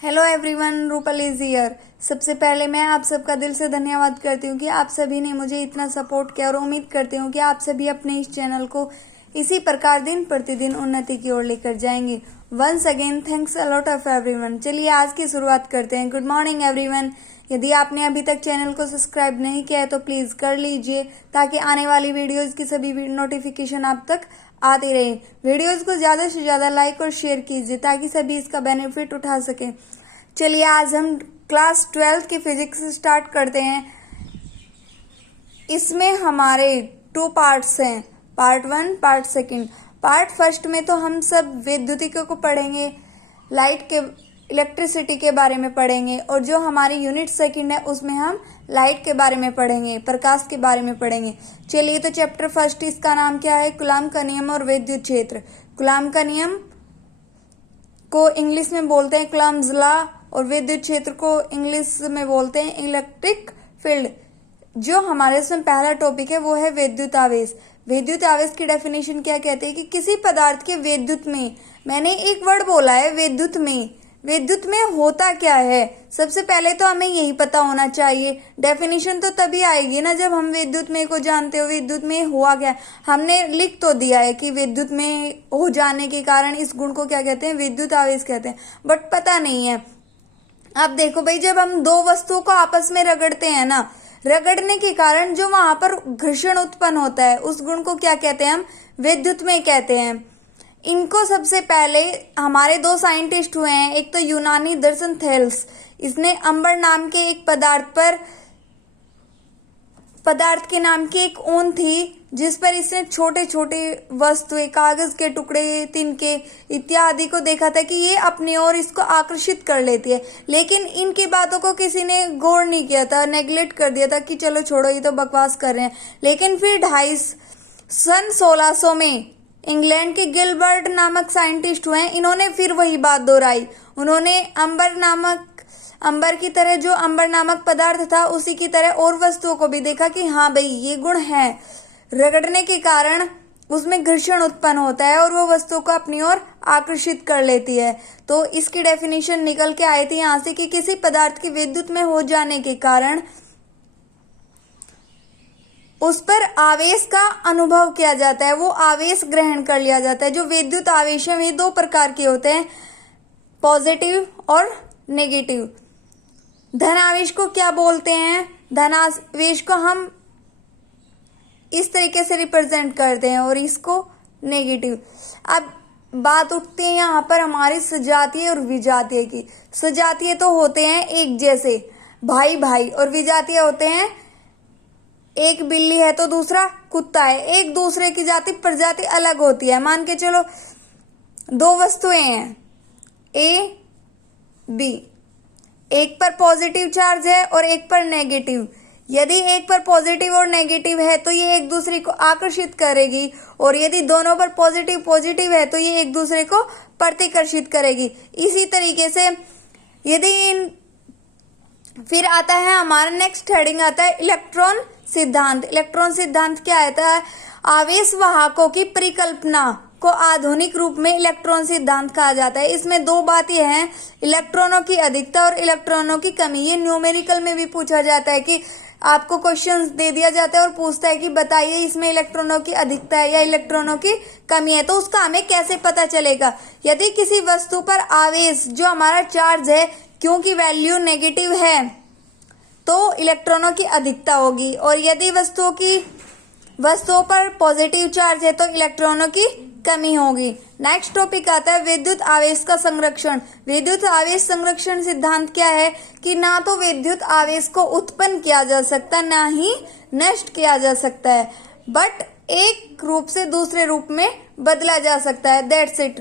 Hello everyone, Rupal is here. सबसे पहले मैं आप सबका दिल से धन्यवाद करती हूँ कि आप सभी ने मुझे इतना सपोर्ट किया और उम्मीद करती हूँ कि आप सभी अपने इस चैनल को इसी प्रकार दिन प्रतिदिन उन्नति की ओर लेकर जाएंगे। Once again thanks a lot of everyone. चलिए आज की शुरुआत करते हैं। Good morning everyone. यदि आपने अभी तक चैनल को सब्सक्राइब नहीं किया है तो प्लीज़ कर लीजिए ताकि आने वाली वीडियोज़ की सभी नोटिफिकेशन आप तक आती रहे। वीडियोज़ को ज़्यादा से ज़्यादा लाइक और शेयर कीजिए ताकि सभी इसका बेनिफिट उठा सकें। चलिए आज हम क्लास 12 की फिजिक्स स्टार्ट करते हैं। इसमें हमारे 2 पार्ट्स हैं, पार्ट 1 पार्ट 2। पार्ट फर्स्ट में तो हम सब विद्युतिकों को पढ़ेंगे, लाइट के इलेक्ट्रिसिटी के बारे में पढ़ेंगे, और जो हमारी यूनिट सेकंड है उसमें हम लाइट के बारे में पढ़ेंगे, प्रकाश के बारे में पढ़ेंगे। चलिए तो चैप्टर फर्स्ट, इसका नाम क्या है? कूलॉम का नियम और विद्युत क्षेत्र। कूलॉम का नियम को इंग्लिश में बोलते हैं कूलॉम्स लॉ, और विद्युत क्षेत्र को इंग्लिश में बोलते हैं इलेक्ट्रिक फील्ड। जो हमारे इसमें पहला टॉपिक है वो है विद्युत आवेश। विद्युत आवेश की डेफिनेशन क्या कहते हैं कि किसी पदार्थ के विद्युत में, मैंने एक वर्ड बोला है विद्युत में, विद्युत में होता क्या है? सबसे पहले तो हमें यही पता होना चाहिए। डेफिनेशन तो तभी आएगी ना जब हम विद्युत में को जानते हो। विद्युत में हुआ क्या? हमने लिख तो दिया है कि विद्युत में हो जाने के कारण इस गुण को क्या कहते हैं? विद्युत आवेश कहते हैं, बट पता नहीं है। अब देखो भाई, जब हम दो वस्तुओं को आपस में रगड़ते हैं ना, रगड़ने के कारण जो वहां पर घर्षण उत्पन्न होता है उस गुण को क्या कहते हैं? हम विद्युत में कहते हैं। इनको सबसे पहले हमारे 2 साइंटिस्ट हुए हैं। एक तो यूनानी दर्शन थेल्स, इसने अंबर नाम के एक पदार्थ के नाम की एक ऊन थी जिस पर इसने छोटे छोटे वस्तुएं, कागज के टुकड़े, तिनके इत्यादि को देखा था कि ये अपनी ओर इसको आकर्षित कर लेती है। लेकिन इनकी बातों को किसी ने गौर नहीं किया था, नेग्लेक्ट कर दिया था कि चलो छोड़ो, ये तो बकवास कर रहे हैं। लेकिन फिर सन 1600 में इंग्लैंड के गिलबर्ट नामक साइंटिस्ट हुए हैं, इन्होंने फिर वही बात दोहराई। उन्होंने अंबर की तरह जो अंबर नामक पदार्थ था उसी की तरह और वस्तुओं को भी देखा कि हाँ भाई ये गुण है, रगड़ने के कारण उसमें घर्षण उत्पन्न होता है और वो वस्तु को अपनी ओर आकर्षित कर लेती है। तो इसकी डेफिनेशन निकल के आई थी यहाँ से कि किसी पदार्थ के विद्युत में हो जाने के कारण उस पर आवेश का अनुभव किया जाता है, वो आवेश ग्रहण कर लिया जाता है। जो विद्युत आवेश है वे 2 प्रकार के होते हैं, पॉजिटिव और नेगेटिव। धन आवेश को क्या बोलते हैं? धन आवेश को हम इस तरीके से रिप्रेजेंट करते हैं और इसको नेगेटिव। अब बात उठती है यहाँ पर हमारी सजातीय और विजातीय की। सजातीय तो होते हैं एक जैसे, भाई भाई, और विजातीय होते हैं एक बिल्ली है तो दूसरा कुत्ता है, एक दूसरे की जाति प्रजाति अलग होती है। मान के चलो 2 वस्तुएं हैं ए बी, एक पर पॉजिटिव चार्ज है और एक पर नेगेटिव। यदि एक पर पॉजिटिव और नेगेटिव है तो ये एक दूसरे को आकर्षित करेगी, और यदि दोनों पर पॉजिटिव है तो ये एक दूसरे को प्रतिकर्षित करेगी। इसी तरीके से यदि फिर आता है हमारा नेक्स्ट हेडिंग आता है इलेक्ट्रॉन सिद्धांत। इलेक्ट्रॉन सिद्धांत क्या आता है? आवेश वाहकों की परिकल्पना को आधुनिक रूप में इलेक्ट्रॉन सिद्धांत कहा जाता है। इसमें 2 बातें हैं, इलेक्ट्रॉनों की अधिकता और इलेक्ट्रॉनों की कमी। ये न्यूमेरिकल में भी पूछा जाता है कि आपको क्वेश्चंस दे दिया जाता है और पूछता है कि बताइए इसमें इलेक्ट्रॉनों की अधिकता है या इलेक्ट्रॉनों की कमी है, तो उसका हमें कैसे पता चलेगा? यदि किसी वस्तु पर आवेश जो हमारा चार्ज है, क्योंकि वैल्यू नेगेटिव है तो इलेक्ट्रॉनों की अधिकता होगी, और यदि वस्तुओं पर पॉजिटिव चार्ज है तो इलेक्ट्रॉनों की कमी होगी। नेक्स्ट टॉपिक आता है विद्युत आवेश का संरक्षण। विद्युत आवेश संरक्षण सिद्धांत क्या है कि ना तो विद्युत आवेश को उत्पन्न किया जा सकता, ना ही नष्ट किया जा सकता है, बट एक रूप से दूसरे रूप में बदला जा सकता है। That's it.